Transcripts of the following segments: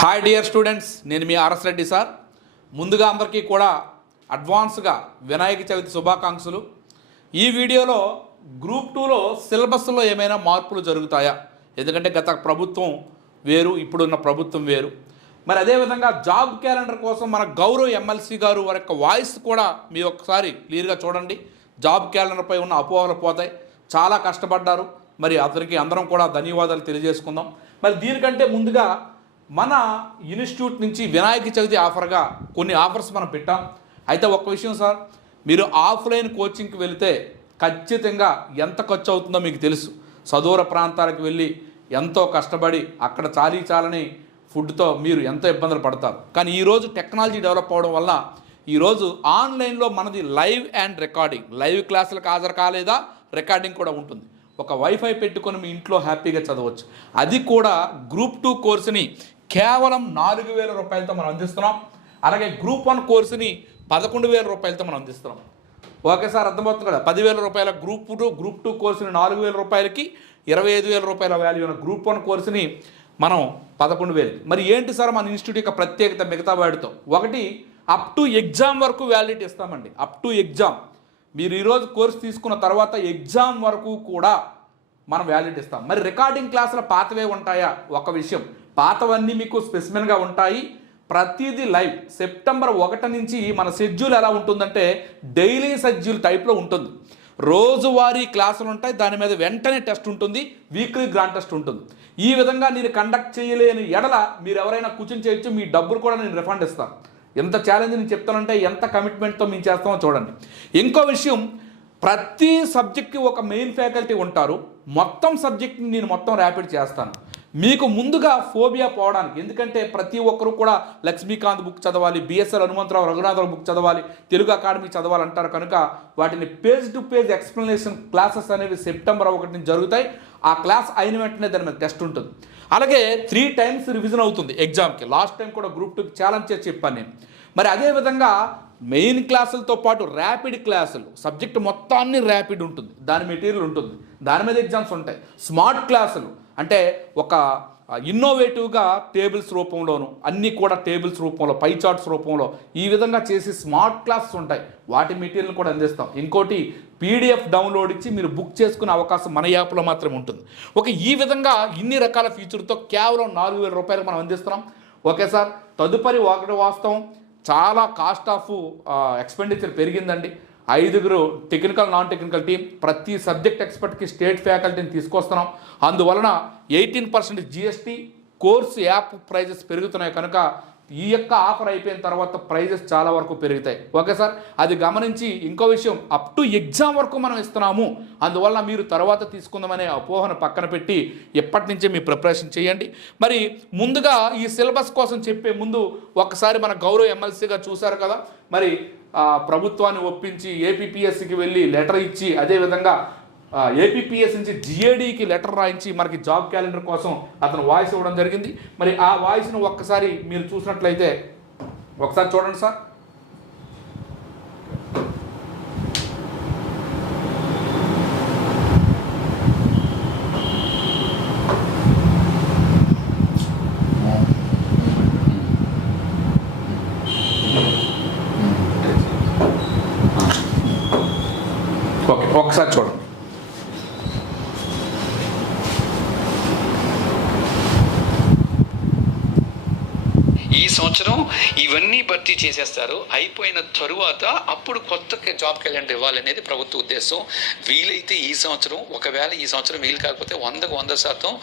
Hi dear students నేను మీ RS Reddy sir. ముందుగా అందరికీ కూడా అడ్వాన్స్గా వినాయక చవితి శుభాకాంక్షలు. ఈ వీడియోలో గ్రూప్ టూలో సిలబస్లో ఏమైనా మార్పులు జరుగుతాయా? ఎందుకంటే గత ప్రభుత్వం వేరు ఇప్పుడున్న ప్రభుత్వం వేరు. మరి అదేవిధంగా జాబ్ క్యాలెండర్ కోసం మన గౌరవ్ ఎమ్మెల్సీ గారు వారి యొక్క వాయిస్ కూడా మీ ఒకసారి క్లియర్గా చూడండి. జాబ్ క్యాలెండర్పై ఉన్న అపోహలు పోతాయి. చాలా కష్టపడ్డారు. మరి అతనికి అందరం కూడా ధన్యవాదాలు తెలియజేసుకుందాం. మరి దీనికంటే ముందుగా మన ఇన్స్టిట్యూట్ నుంచి వినాయక చవితి ఆఫర్గా కొన్ని ఆఫర్స్ మనం పెట్టాం. అయితే ఒక్క విషయం సార్ మీరు ఆఫ్లైన్ కోచింగ్కి వెళితే ఖచ్చితంగా ఎంత ఖర్చు అవుతుందో మీకు తెలుసు. సదూర ప్రాంతాలకు వెళ్ళి ఎంతో కష్టపడి అక్కడ చాలీ చాలని ఫుడ్తో మీరు ఎంతో ఇబ్బందులు పడతారు. కానీ ఈరోజు టెక్నాలజీ డెవలప్ అవడం వల్ల ఈరోజు ఆన్లైన్లో మనది లైవ్ అండ్ రికార్డింగ్. లైవ్ క్లాసులకు హాజరు కాలేదా? రికార్డింగ్ కూడా ఉంటుంది. ఒక వైఫై పెట్టుకొని మీ ఇంట్లో హ్యాపీగా చదవచ్చు. అది కూడా గ్రూప్ టూ కోర్సుని కేవలం నాలుగు వేల రూపాయలతో మనం అందిస్తున్నాం. అలాగే గ్రూప్ వన్ కోర్సుని పదకొండు వేల రూపాయలతో మనం అందిస్తున్నాం. ఒకేసారి అర్థమవుతుంది కదా? పదివేల రూపాయల గ్రూప్ టూ గ్రూప్ టూ కోర్సుని నాలుగు వేల రూపాయలకి ఇరవై ఐదు వేల రూపాయల వాల్యూ ఉన్న గ్రూప్ వన్ కోర్సుని మనం పదకొండు వేలు మరి ఏంటి సార్ మన ఇన్స్టిట్యూట్ యొక్క ప్రత్యేకత మిగతా వాటితో? ఒకటి అప్ టు ఎగ్జామ్ వరకు వ్యాలిడిటీ ఇస్తామండి. Up to exam. మీరు ఈరోజు కోర్సు తీసుకున్న తర్వాత ఎగ్జామ్ వరకు కూడా మనం వ్యాలిడ్ ఇస్తాం. మరి రికార్డింగ్ క్లాసుల పాతవే ఉంటాయా? ఒక విషయం. పాతవన్నీ మీకు స్పెసిమెన్గా ఉంటాయి. ప్రతిదీ లైవ్ సెప్టెంబర్ ఒకటి నుంచి మన షెడ్యూల్ ఎలా ఉంటుందంటే డైలీ షెడ్యూల్ టైప్లో ఉంటుంది. రోజువారీ క్లాసులు ఉంటాయి. దాని మీద వెంటనే టెస్ట్ ఉంటుంది. వీక్లీ గ్రాండ్ టెస్ట్ ఉంటుంది. ఈ విధంగా నేను కండక్ట్ చేయలేని ఎడల మీరు ఎవరైనా కూర్చొని చేయొచ్చు. మీ డబ్బులు కూడా నేను రిఫండ్ ఇస్తాను ఎంత ఛాలెంజ్ నేను చెప్తానంటే ఎంత కమిట్మెంట్తో మేము చేస్తామో చూడండి. ఇంకో విషయం ప్రతి సబ్జెక్ట్కి ఒక మెయిన్ ఫ్యాకల్టీ ఉంటారు. మొత్తం సబ్జెక్ట్ని నేను మొత్తం ర్యాపిడ్ చేస్తాను. మీకు ముందుగా ఫోబియా పోవడానికి ఎందుకంటే ప్రతి ఒక్కరు కూడా లక్ష్మీకాంత్ బుక్ చదవాలి బిఎస్ఎల్ హనుమంతరావు రఘునాథరావు బుక్ చదవాలి తెలుగు అకాడమీ చదవాలి అంటారు కనుక వాటిని page to page explanation classes అనేవి సెప్టెంబర్ ఒకటి నుంచి జరుగుతాయి. ఆ క్లాస్ అయిన వెంటనే దాని మీద టెస్ట్ ఉంటుంది. అలాగే త్రీ టైమ్స్ రివిజన్ అవుతుంది ఎగ్జామ్కి లాస్ట్ టైం కూడా గ్రూప్ టూకి ఛాలెంజ్ చేసి చెప్పాను నేను. మరి అదేవిధంగా మెయిన్ క్లాసులతో పాటు ర్యాపిడ్ క్లాసులు సబ్జెక్ట్ మొత్తాన్ని ర్యాపిడ్ ఉంటుంది దాని మెటీరియల్ ఉంటుంది దాని మీద ఎగ్జామ్స్ ఉంటాయి. స్మార్ట్ క్లాసులు అంటే ఒక ఇన్నోవేటివ్గా టేబుల్స్ రూపంలోను అన్నీ కూడా టేబుల్స్ రూపంలో పై చార్ట్స్ రూపంలో ఈ విధంగా చేసి స్మార్ట్ క్లాసెస్ ఉంటాయి. వాటి మెటీరియల్ కూడా అందిస్తాం. ఇంకోటి పీడిఎఫ్ డౌన్లోడ్ ఇచ్చి మీరు బుక్ చేసుకునే అవకాశం మన యాప్లో మాత్రమే ఉంటుంది. ఓకే ఈ విధంగా ఇన్ని రకాల ఫీచర్తో కేవలం నాలుగు వేల రూపాయలు మనం అందిస్తున్నాం. ఓకే సార్ తదుపరి ఒకటి వాస్తవం. చాలా కాస్ట్ ఆఫ్ ఎక్స్పెండిచర్ పెరిగిందండి. ఐదుగురు టెక్నికల్ నాన్ టెక్నికల్ టీం ప్రతి సబ్జెక్ట్ ఎక్స్పర్ట్కి స్టేట్ ఫ్యాకల్టీని తీసుకొస్తున్నాం. అందువలన eighteen percent GST course app prices పెరుగుతున్నాయి. కనుక ఈ యొక్క ఆఫర్ అయిపోయిన తర్వాత ప్రైజెస్ చాలా వరకు పెరుగుతాయి. Okay sir? అది గమనించి ఇంకో విషయం అప్ టు ఎగ్జామ్ వరకు మనం ఇస్తున్నాము. అందువల్ల మీరు తర్వాత తీసుకుందామనే అపోహను పక్కన పెట్టి ఎప్పటి నుంచే మీ ప్రిపరేషన్ చేయండి. మరి ముందుగా ఈ సిలబస్ కోసం చెప్పే ముందు ఒకసారి మన గౌరవ ఎమ్మెల్సీగా చూశారు కదా? మరి ప్రభుత్వాన్ని ఒప్పించి ఏపీపీఎస్సికి వెళ్ళి లెటర్ ఇచ్చి అదేవిధంగా ఏపీపీఎస్ నుంచి జిఏడికి లెటర్ రాయించి మనకి జాబ్ క్యాలెండర్ కోసం అతను వాయిస్ ఇవ్వడం జరిగింది. మరి ఆ వాయిస్ను ఒక్కసారి మీరు చూసినట్లయితే ఒకసారి చూడండి సార్. ఓకే ఒకసారి చూడండి ఈ సంవత్సరం ఇవన్నీ భర్తీ చేసేస్తారు. అయిపోయిన తరువాత అప్పుడు కొత్త జాబ్ క్యాలెండర్ ఇవ్వాలనేది ప్రభుత్వ ఉద్దేశం. వీలైతే ఈ సంవత్సరం ఒకవేళ ఈ సంవత్సరం వీలు కాకపోతే వందకు వంద శాతం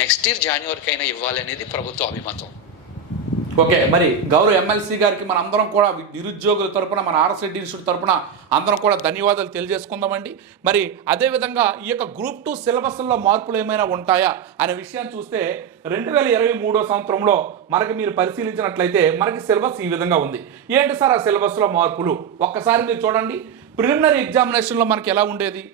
నెక్స్ట్ ఇయర్ జనవరికి అయినా ఇవ్వాలనేది ప్రభుత్వ అభిమతం. ఓకే మరి గౌరవ ఎమ్మెల్సీ గారికి మన అందరం కూడా నిరుద్యోగుల తరపున మన ఆర్ఎస్ రెడ్డి ఇన్స్టిట్యూట్ తరపున అందరం కూడా ధన్యవాదాలు తెలియజేసుకుందామండి. మరి అదేవిధంగా ఈ యొక్క గ్రూప్ టూ సిలబస్లో మార్పులు ఏమైనా ఉంటాయా అనే విషయాన్ని చూస్తే రెండు వేల ఇరవై మూడో సంవత్సరంలో మనకి మీరు పరిశీలించినట్లయితే మనకి సిలబస్ ఈ విధంగా ఉంది. ఏంటి సార్ ఆ సిలబస్లో మార్పులు? ఒక్కసారి మీరు చూడండి. ప్రిలిమినరీ ఎగ్జామినేషన్లో మనకి ఎలా ఉండేది?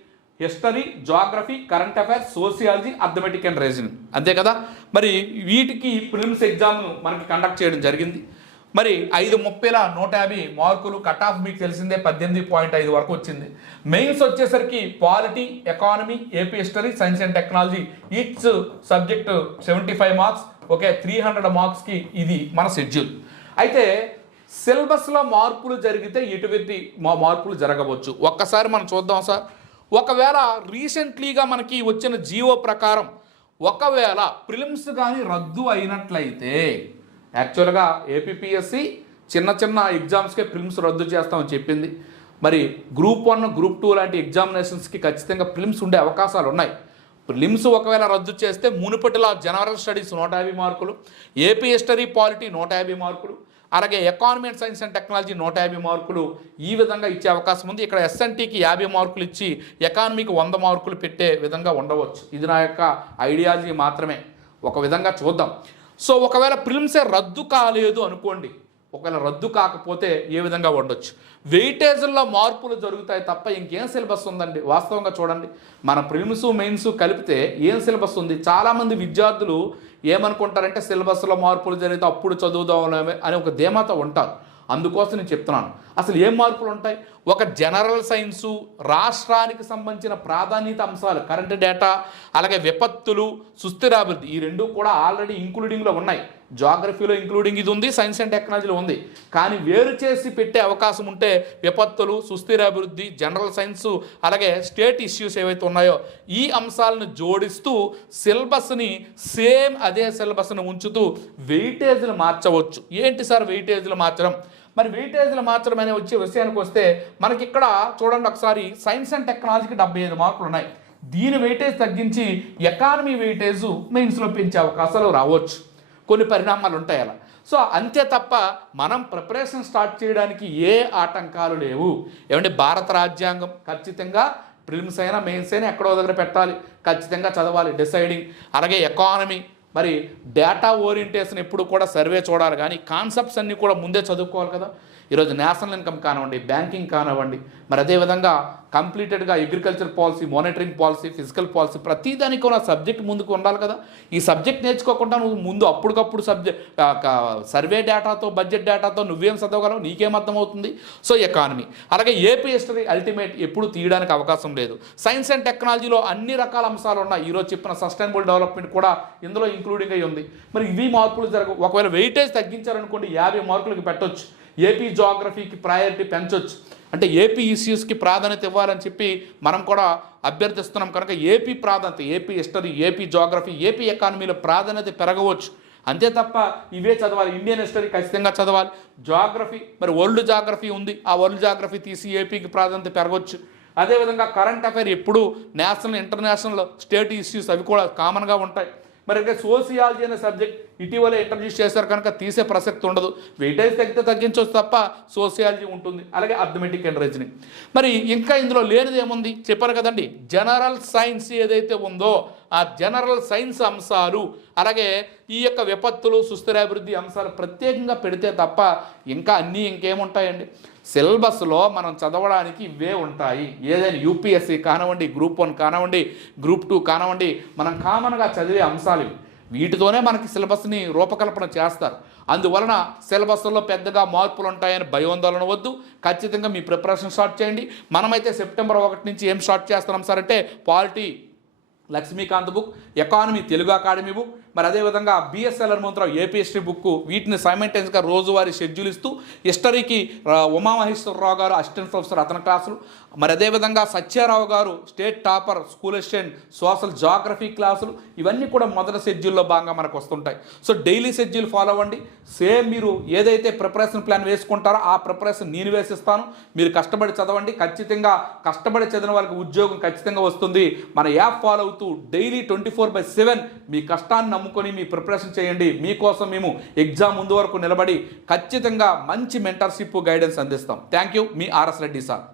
History geography current affairs sociology arithmetic and reasoning. అంతే కదా? మరి వీటికి ప్రిలిమ్స్ ఎగ్జామ్ను మనకి కండక్ట్ చేయడం జరిగింది. మరి ఐదు ముప్పైల నూట యాభై మార్కులు కట్ ఆఫ్ మీకు తెలిసిందే పద్దెనిమిది పాయింట్ ఐదు వరకు వచ్చింది. మెయిన్స్ వచ్చేసరికి polity economy AP history science and technology. Each subject seventy five marks okay three hundred మార్క్స్కి ఇది మన షెడ్యూల్. అయితే సిలబస్లో మార్పులు జరిగితే ఇటువంటి మా- మార్పులు జరగవచ్చు. ఒక్కసారి మనం చూద్దాం సార్. ఒకవేళ రీసెంట్లీగా మనకి వచ్చిన జీవో ప్రకారం ఒకవేళ ప్రిలిమ్స్ కానీ రద్దు అయినట్లయితే యాక్చువల్గా ఏపీపీఎస్సి చిన్న చిన్న ఎగ్జామ్స్కే ప్రిలిమ్స్ రద్దు చేస్తామని చెప్పింది. మరి గ్రూప్ వన్ గ్రూప్ టూ లాంటి ఎగ్జామినేషన్స్కి ఖచ్చితంగా ప్రిలిమ్స్ ఉండే అవకాశాలు ఉన్నాయి ప్రిలిమ్స్ ఒకవేళ రద్దు చేస్తే మునుపటిలా జనరల్ స్టడీస్ నూట యాభై మార్కులు ఏపీ హిస్టరీ పాలిటీ నూట యాభై మార్కులు అలాగే economy and science and technology నూట యాభై మార్కులు ఈ విధంగా ఇచ్చే అవకాశం ఉంది. ఇక్కడ ఎస్ఎన్టీకి యాభై మార్కులు ఇచ్చి ఎకానమీకి వంద మార్కులు పెట్టే విధంగా ఉండవచ్చు. ఇది నా యొక్క ఐడియాలజీ మాత్రమే. ఒక విధంగా చూద్దాం. సో ఒకవేళ ప్రిలిమ్సే రద్దు కాలేదు అనుకోండి ఒకవేళ రద్దు కాకపోతే ఏ విధంగా ఉండొచ్చు? వెయిటేజ్లో మార్పులు జరుగుతాయి తప్ప ఇంకేం సిలబస్ ఉందండి? వాస్తవంగా చూడండి. మన ప్రిలిమ్స్ మెయిన్స్ కలిపితే ఏం సిలబస్ ఉంది? చాలామంది విద్యార్థులు ఏమనుకుంటారంటే సిలబస్లో మార్పులు జరిగితే అప్పుడు చదువుదాంలే అని ఒక ధీమాతో ఉంటారు. అందుకోసం నేను చెప్తున్నాను. అసలు ఏం మార్పులు ఉంటాయి? ఒక జనరల్ సైన్సు రాష్ట్రానికి సంబంధించిన ప్రాధాన్యత అంశాలు కరెంట్ డేటా అలాగే విపత్తులు సుస్థిరాభివృద్ధి ఈ రెండు కూడా ఆల్రెడీ ఇంక్లూడింగ్లో ఉన్నాయి. జాగ్రఫీలో ఇంక్లూడింగ్ ఇది ఉంది సైన్స్ అండ్ టెక్నాలజీలో ఉంది. కానీ వేరు చేసి పెట్టే అవకాశం ఉంటే విపత్తులు సుస్థిరాభివృద్ధి జనరల్ సైన్స్ అలాగే స్టేట్ ఇష్యూస్ ఏవైతే ఉన్నాయో ఈ అంశాలను జోడిస్తూ సిలబస్ని సేమ్ అదే సిలబస్ని ఉంచుతూ వెయిటేజ్లు మార్చవచ్చు. ఏంటి సార్ వెయిటేజ్లు మార్చడం? మరి వెయిటేజ్లు మార్చడం వచ్చే విషయానికి వస్తే మనకి ఇక్కడ చూడండి ఒకసారి సైన్స్ అండ్ టెక్నాలజీకి డెబ్బై ఐదు మార్కులు ఉన్నాయి. దీని వెయిటేజ్ తగ్గించి ఎకానమీ వెయిటేజ్ మెయిన్స్లో పెంచే అవకాశాలు రావచ్చు. కొన్ని పరిణామాలు ఉంటాయి అలా. సో అంతే తప్ప మనం ప్రిపరేషన్ స్టార్ట్ చేయడానికి ఏ ఆటంకాలు లేవు. ఏమంటే భారత రాజ్యాంగం ఖచ్చితంగా ప్రిలిమ్స్ అయినా మెయిన్స్ అయినా ఎక్కడో దగ్గర పెట్టాలి. ఖచ్చితంగా చదవాలి డిసైడింగ్. అలాగే ఎకానమీ మరి డేటా ఓరియంటేషన్ ఎప్పుడు కూడా సర్వే చూడాలి కానీ కాన్సెప్ట్స్ అన్నీ కూడా ముందే చదువుకోవాలి కదా. ఈరోజు నేషనల్ ఇన్కమ్ కానివ్వండి బ్యాంకింగ్ కానివ్వండి మరి అదేవిధంగా కంప్లీటెడ్గా agriculture policy monitoring policy physical policy ప్రతిదానికి కూడా సబ్జెక్ట్ ముందుకు ఉండాలి కదా. ఈ సబ్జెక్ట్ నేర్చుకోకుండా నువ్వు ముందు అప్పటికప్పుడు సబ్జెక్ట్ సర్వే డేటాతో బడ్జెట్ డేటాతో నువ్వేం చదవగలవు? నీకేం అర్థమవుతుంది? సో ఎకానమీ అలాగే ఏపీ హిస్టరీ అల్టిమేట్ ఎప్పుడు తీయడానికి అవకాశం లేదు. సైన్స్ అండ్ టెక్నాలజీలో అన్ని రకాల అంశాలు ఉన్నాయి ఈరోజు చెప్పిన సస్టైనబుల్ డెవలప్మెంట్ కూడా ఇందులో ఇంక్లూడింగ్ అయి ఉంది. మరి ఇవి మార్పులు జరగవు ఒకవేళ వెయిటేజ్ తగ్గించారనుకోండి యాభై మార్కులకి పెట్టొచ్చు. ఏపీ జాగ్రఫీకి ప్రయారిటీ పెంచవచ్చు అంటే ఏపీ ఇష్యూస్కి ప్రాధాన్యత ఇవ్వాలని చెప్పి మనం కూడా అభ్యర్థిస్తున్నాం కనుక ఏపీ ప్రాధాన్యత AP history AP geography AP ఎకానమీలో ప్రాధాన్యత పెరగవచ్చు. అంతే తప్ప ఇవే చదవాలి. ఇండియన్ హిస్టరీ ఖచ్చితంగా చదవాలి. జాగ్రఫీ మరి వరల్డ్ జాగ్రఫీ ఉంది. ఆ వరల్డ్ జాగ్రఫీ తీసి ఏపీకి ప్రాధాన్యత పెరగవచ్చు అదేవిధంగా కరెంట్ అఫైర్ ఎప్పుడు నేషనల్ ఇంటర్నేషనల్ స్టేట్ ఇష్యూస్ అవి కూడా కామన్గా ఉంటాయి. మరి ఇంకా సోషియాలజీ అనే సబ్జెక్ట్ ఇటీవల ఇంట్రడ్యూస్ చేశారు కనుక తీసే ప్రసక్తి ఉండదు. వెయిటేజ్ తగ్గితే తగ్గించవచ్చు తప్ప సోషియాలజీ ఉంటుంది. అలాగే అర్థమెటిక్ అండ్ రీజనింగ్ మరి ఇంకా ఇందులో లేనిది ఏముంది? చెప్పారు కదండి. జనరల్ సైన్స్ ఏదైతే ఉందో ఆ జనరల్ సైన్స్ అంశాలు అలాగే ఈ యొక్క విపత్తులు సుస్థిరాభివృద్ధి అంశాలు ప్రత్యేకంగా పెడితే తప్ప ఇంకా అన్నీ ఇంకేముంటాయండి? సిలబస్లో మనం చదవడానికి ఇవే ఉంటాయి. ఏదైనా యూపీఎస్సీ కానివ్వండి గ్రూప్ వన్ కానివ్వండి గ్రూప్ టూ కానివ్వండి మనం కామన్గా చదివే అంశాలు వీటితోనే మనకి సిలబస్ని రూపకల్పన చేస్తారు. అందువలన సిలబస్లో పెద్దగా మార్పులు ఉంటాయని భయోందోళన వద్దు. ఖచ్చితంగా మీ ప్రిపరేషన్ స్టార్ట్ చేయండి. మనమైతే సెప్టెంబర్ ఒకటి నుంచి ఏం స్టార్ట్ చేస్తున్నాం సార్ అంటే polity Laxmikanth book economy Telugu academy book మరి అదేవిధంగా బిఎస్ఎల్ఆర్ హనుమంతరావు ఏపీఎస్టీ బుక్ వీటిని సైమెంటైన్స్గా రోజువారీ షెడ్యూల్ ఇస్తూ హిస్టరీకి ఉమామహేశ్వరరావు గారు అసిస్టెంట్ ప్రొఫెసర్ అతని క్లాసులు. మరి అదేవిధంగా సత్యారావు గారు state topper school assistant social geography క్లాసులు ఇవన్నీ కూడా మొదటి షెడ్యూల్లో భాగంగా మనకు వస్తుంటాయి. సో డైలీ షెడ్యూల్ ఫాలో అవ్వండి. సేమ్ మీరు ఏదైతే ప్రిపరేషన్ ప్లాన్ వేసుకుంటారో ఆ ప్రిపరేషన్ నేను వేసిస్తాను. మీరు కష్టపడి చదవండి. ఖచ్చితంగా కష్టపడి చదివిన వాళ్ళకి ఉద్యోగం ఖచ్చితంగా వస్తుంది. మన యాప్ ఫాలో అవుతూ daily twenty four by seven మీ కష్టాన్ని నమ్ముకొని మీ ప్రిపరేషన్ చేయండి. మీకోసం మేము ఎగ్జామ్ ముందు వరకు నిలబడి ఖచ్చితంగా మంచి మెంటర్షిప్ గైడెన్స్ అందిస్తాం. Thank you. Me RS Reddy sir.